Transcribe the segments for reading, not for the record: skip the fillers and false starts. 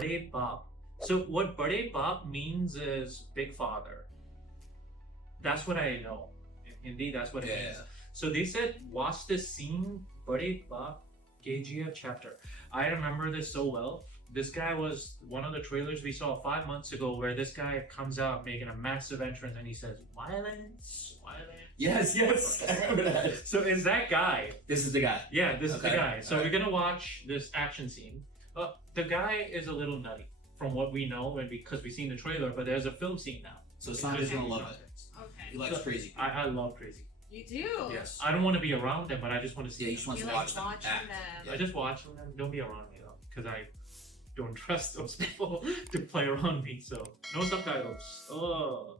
Bade Baap. So what Bade Baap means is big father. That's what I know. In Hindi, that's what it means. So they said, watch this scene, Bade Baap, KGF Chapter. I remember this so well. This guy was one of the trailers we saw 5 months ago where this guy comes out making a massive entrance and he says, violence, violence. Yes, I remember that. So is that guy? This is the guy. Yeah, this is the Okay. guy. So we're gonna watch this action scene. The guy is a little nutty from what we know and because we've seen the trailer, but there's a film scene now. So Sanjay's gonna love it. Okay. He likes crazy. I love crazy. You do? Yes. I don't want to be around them, but I just want to see Yeah, he them. just wants You to like watch them watching act. them. I just watch them. Don't be around me though, because I don't trust those people to play around me. So no subtitles. Oh.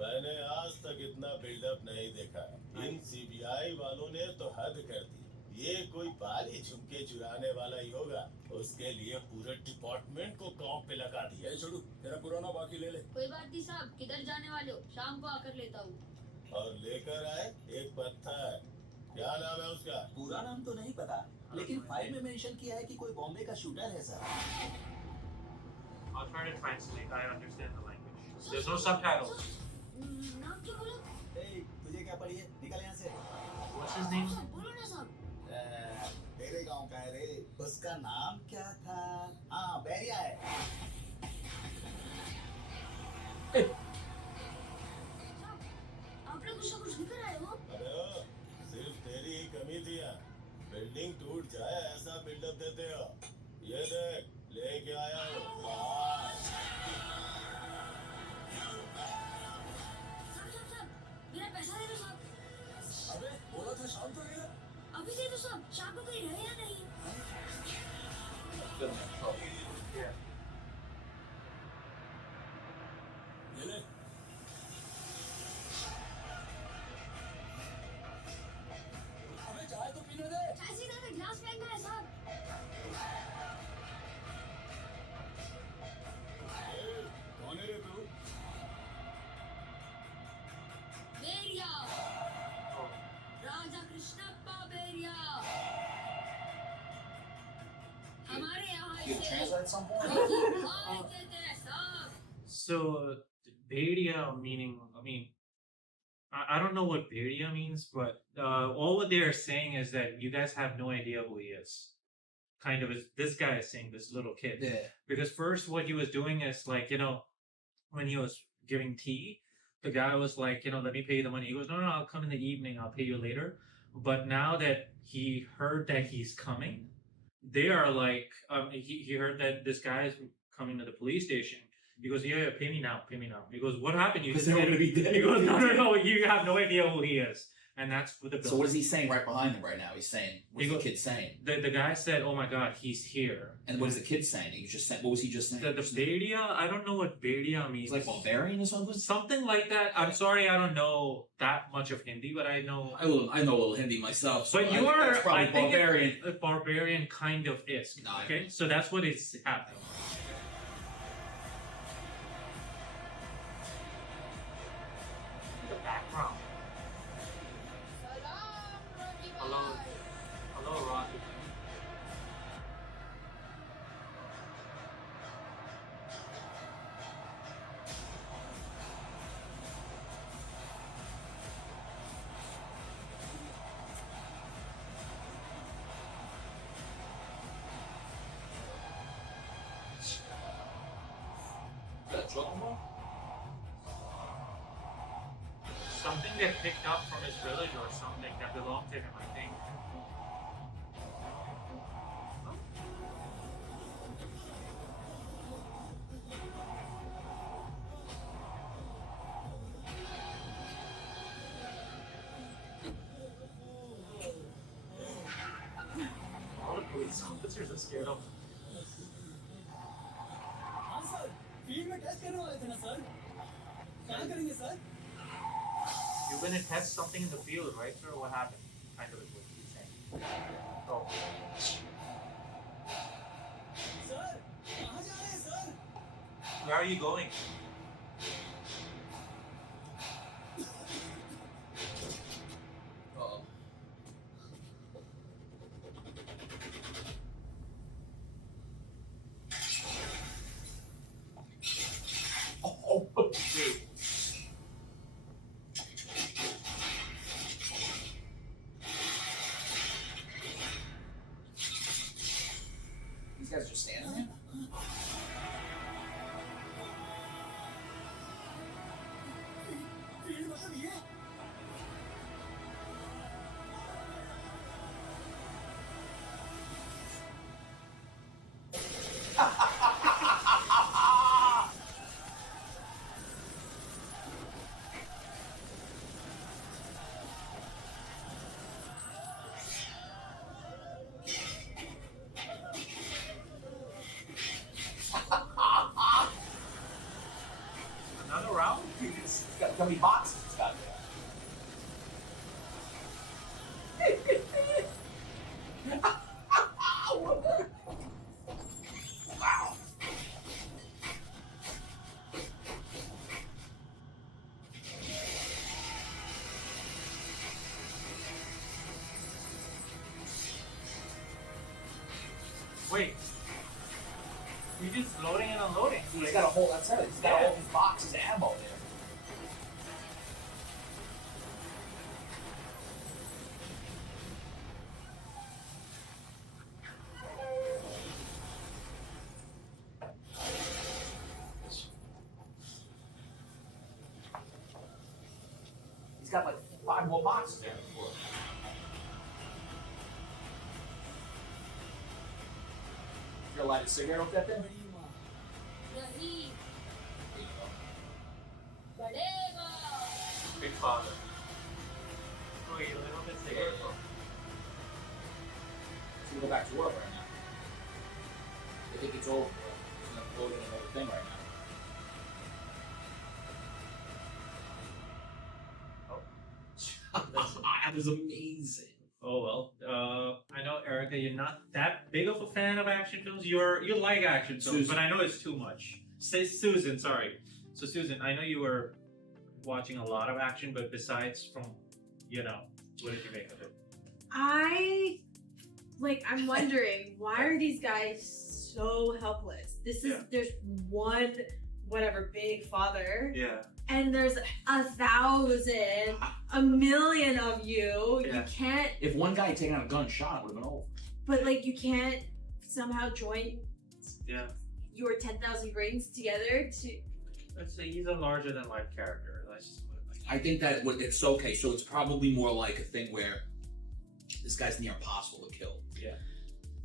मैंने आज तक इतना buildup नहीं देखा। इन CBI वालों ने तो हद कर दी। ये कोई बाली झुमके चुराने वाला ही होगा। उसके लिए पूरे डिपार्टमेंट को काम पे लगा दिया। छोड़ू, तेरा पुराना बाकी ले ले। कोई बात नहीं साहब, किधर जाने वाले हो? शाम को आकर लेता हूँ। और लेकर आए एक पत्थर। क्या नाम है उसका? पूरा नाम तो नहीं पता, लेकिन फाइल में मेंशन किया है कि कोई बॉम्बे का शूटर है sir. I'll try to translate. I understand the language. There's no subtitles. नाम क्या बोला? तुझे क्या पड़ी है? निकल यहाँ से। What's his name? साहब, बोलो ना साहब। तेरे गांव का है रे। उसका नाम क्या था? हाँ, बैरिया है। साहब, आप लोग कुछ ना कुछ लेकर आए हो? अबे ओ, सिर्फ तेरी ही कमी थी यार। बिल्डिंग टूट जाए ऐसा बिल्डअप देते हो। ये देख, लेके आया हूँ। साहब, मेरा पैसा दे दो साहब। अबे, बोला था शाम को आएगा। अभी दे दो साहब, शाम को कहीं रहे या नहीं? Yeah. ले ले। अबे चाय तो पीने दे। चाय से ज्यादा गिलास फेंकना है साहब। कौन है रे तू? बेरिया, राजा कृष्णप्पा बेरिया। हमारे यहाँ You इसे translate some point? रॉकी भाई कहते हैं साहब। So, Bedia meaning, I mean, I don't know what Bedia means, but all what they're saying is that you guys have no idea who he is. Kind of, this guy is saying, this little kid. Yeah. Because first, what he was doing is like, when he was giving tea, the guy was like, let me pay you the money. He goes, no, I'll come in the evening. I'll pay you later. But now that he heard that he's coming, they are like, he heard that this guy is coming to the police station. He goes, yeah, pay me now, pay me now. He goes, what happened? You Because they're gonna be dead. He goes, no, you have no idea who he is. And that's what the So what is he saying right behind him right now? He's saying, what's the kid saying? The guy said, oh my God, he's here. And what is the kid saying? He was just saying, what was he just saying? The Bedia, I don't know what Bedia means. He's like barbarian or something? Something like that. I'm sorry, I don't know that much of Hindi, but I know. I know a little Hindi myself. So But I you think are, that's probably I think barbarian. it's a barbarian kind of isk. No, I Okay, don't. so that's what is happening. The background. सलाम Rocky Hello, भाई। hello, Rocky. Something that picked up from his village or something that belonged to him, I think. All the police officers are scared of. हाँ sir, field में test करने वाले थे ना sir? क्या करेंगे sir? You're gonna test something in the field, right, sir? What happened? Kind of is what he's saying. Oh. Sir, कहाँ जा रहे हैं sir? Where are you going? Uh-oh. Oh, Wait. these guys are just standing there? Another round? It's got how many boxes it's got there? Wow. Wait. You're just loading and unloading. He's got a whole, that's it. He's got all these boxes of ammo there. He's got like 5 more boxes there. You're light a cigarette with that thing? नहीं There you go. बढ़ेगा Big father. Oh, you little bit cigarette. He's gonna go back to work right now. I think it's over. He's gonna load in another thing right now. That was amazing. Oh well. I know, Erica, you're not that big of a fan of action films. You like action films, Susan. but I know it's too much. Say Susan, sorry. So Susan, I know you were watching a lot of action, but besides from, what did you make of it? I'm wondering, why are these guys so helpless? There's one, whatever, big father, Yeah. and there's 1,000, 1,000,000 of you. Yeah. You can't, If one guy had taken out a gun and shot, it would have been over. but you can't somehow join Yeah. your 10,000 brains together to. Let's say he's a larger than life character. Let's just put it like that. I think that it's okay. So it's probably more like a thing where this guy's near impossible to kill. Yeah.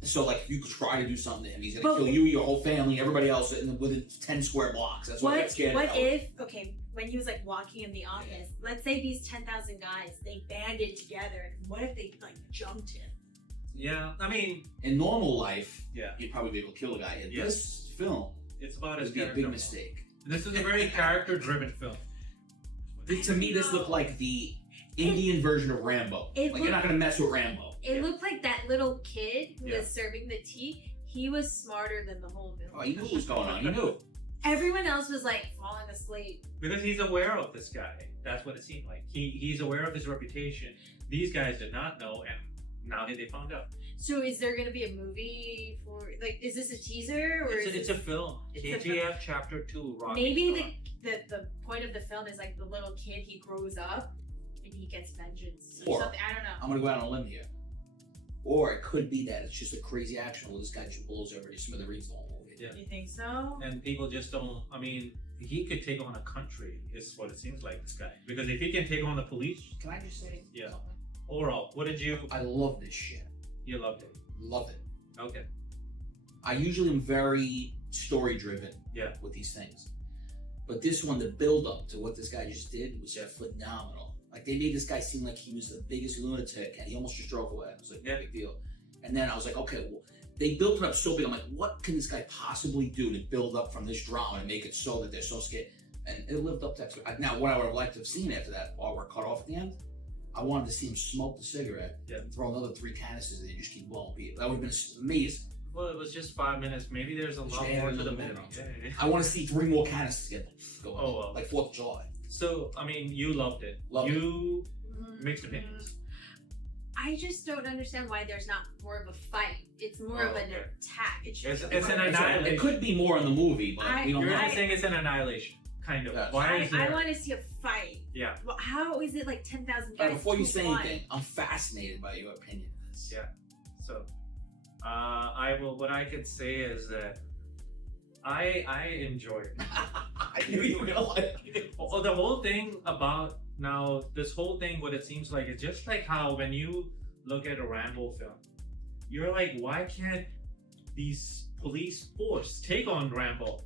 So if you could try to do something to him, he's gonna But- kill you, your whole family, everybody else within 10 square blocks. That's what I get scared What of. if, okay, when he was walking in the office, let's say these 10,000 guys, they banded together. What if they jumped him? Yeah. I mean, In normal life, Yeah. you'd probably be able to kill a guy. In Yes. this film, it's about it his would be a character. big mistake. This is a very character-driven film. To me, this looked like the Indian version of Rambo. It You're not looked- gonna mess with Rambo. It looked like that little kid who Yeah. was serving the tea. He was smarter than the whole Oh, village. you knew what was going on. You knew. Everyone else was falling asleep. Because he's aware of this guy. That's what it seemed like. He's aware of his reputation. These guys did not know, and now they found out. So is there gonna be a movie for is this a teaser or It's a film. It's a KGF Chapter 2. Rocky maybe Bhai. the point of the film is the little kid, he grows up and he gets vengeance Or- or something. I don't know. I'm gonna go out on a limb here. Or it could be that it's just a crazy action where this guy just blows everybody smithereens the whole movie. Yeah. You think so? And people just don't. I mean, he could take on a country, is what it seems like, this guy. Because if he can take on the police, Can I just say Yeah. something? overall, what did you. I love this shit. You loved it. Love it. Okay. I usually am very story driven Yeah. with these things. But this one, the build up to what this guy just did was Yeah. phenomenal. They made this guy seem like he was the biggest lunatic and he almost just drove away. I was like, Yeah. no big deal. And then I was like, okay, well, they built it up so big. I'm like, what can this guy possibly do to build up from this drama and make it so that they're so scared? And it lived up to expectations. Now, what I would have liked to have seen after that artwork cut off at the end, I wanted to see him smoke the cigarette Yeah. and throw another 3 canisters and they just keep blowing people. That would have been amazing. Well, it was just 5 minutes. Maybe there's a lot more to the movie. I want to see 3 more canisters get going. Oh, well. Like 4th of July. So, I mean, you loved it. You mixed opinions. I just don't understand why there's not more of a fight. It's more of an attack. It's an annihilation. It could be more in the movie, but we don't You're know. saying it's an annihilation, kind of. Yes. Why is there? I want to see a fight. Yeah. Well, how is it like 10,000 Right, guys? before you to say one? anything, I'm fascinated by your opinion of this. Yeah. So, what I could say is that I enjoyed it. I knew you were gonna like it. Well, the whole thing about now, this whole thing, what it seems like, is just like how when you look at a Rambo film, you're like, why can't these police force take on Rambo?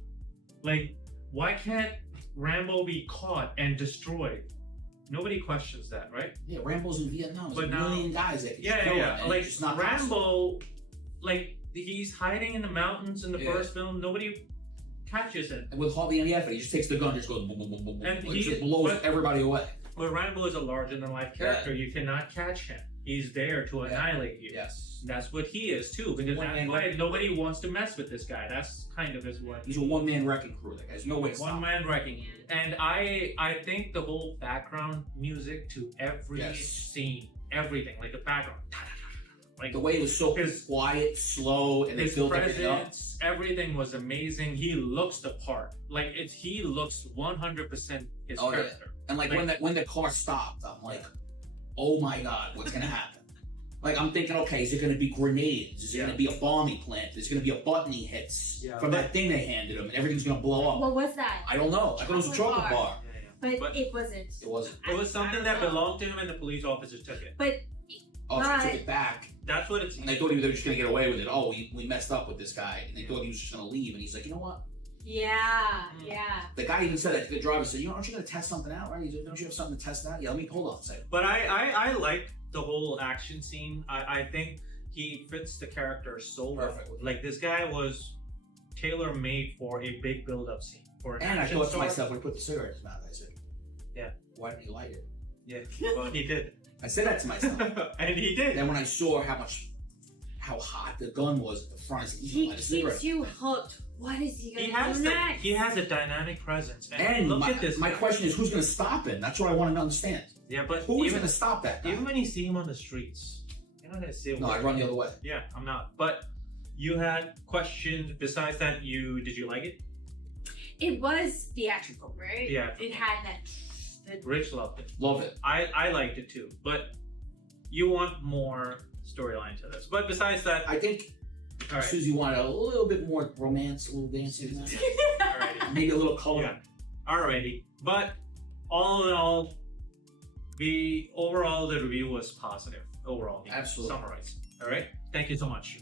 Like, why can't Rambo be caught and destroyed? Nobody questions that, right? Yeah, Rambo's in Vietnam. There's But a now- million guys that can kill him, and Like it's just not Rambo, possible. like he's hiding in the mountains in the first film. Nobody catches him. And with hardly any effort, he just takes the gun, just goes boom, boom, boom, boom, boom. And Like, he- just blows but- everybody away. But Rambo is a larger-than-life character. You cannot catch him. He's there to annihilate you. Yes. That's what he is too, because One that's man why wrecking nobody wants to mess with this guy. That's kind of is what He's a one-man wrecking crew. Like, there's no way to stop one him. man wrecking. And I think the whole background music to every scene, everything, like the background, like The way it was so His- quiet, slow, and they his built everything up. presence, everything was amazing. He looks the part. Like he looks 100% his Oh, yeah. character. And like when the car stopped, I'm like, oh my god, what's gonna happen? Like I'm thinking, okay, is it gonna be grenades? Is it gonna be a bombing plant? Is it gonna be a button he hits from that thing they handed him, and everything's gonna blow up? What was that? I don't know. I thought it was a Chocolate chocolate bar. But it wasn't. It wasn't. It was something that I don't know. belonged to him, and the police officers took it. But Oh, so they took it back, That's what it's. and they thought they were just gonna get away with it. Oh, we messed up with this guy, and they thought he was just gonna leave, and he's like, you know what? yeah. The guy even said that to the driver. Said, you know, aren't you gonna test something out, right? He said, don't you have something to test out? Yeah, let me hold on a second. But I like the whole action scene. I think he fits the character so well. Perfect. Like this guy was tailor made for a big build up scene. For an And I action thought to star. myself when he put the cigarette in his mouth, I said, Yeah. why didn't he light it? Yeah, well he did, I said that to myself. and he did. Then when I saw how hot the gun was at the front, I said, He light a cigarette. keeps you hooked. What is he He gonna has do next? he has a dynamic presence, and, And look at this. my question is, who's going to stop him? That's what I want to understand. Yeah, but Who is even going to stop that guy? even when you see him on the streets, you're not gonna see him. No, I'd run the other way. Yeah, I'm not. But you had questions. Besides that, did you like it? It was theatrical, right? Theatrical. It had that. Rich loved it. Love it. I liked it too, but you want more storyline to this. But besides that, I think all right, Susie wanted a little bit more romance, a little dancing, alrighty, maybe a little color. yeah, alrighty. But all in all, the review was positive. Overall, Absolutely. Summarize. All right. Thank you so much.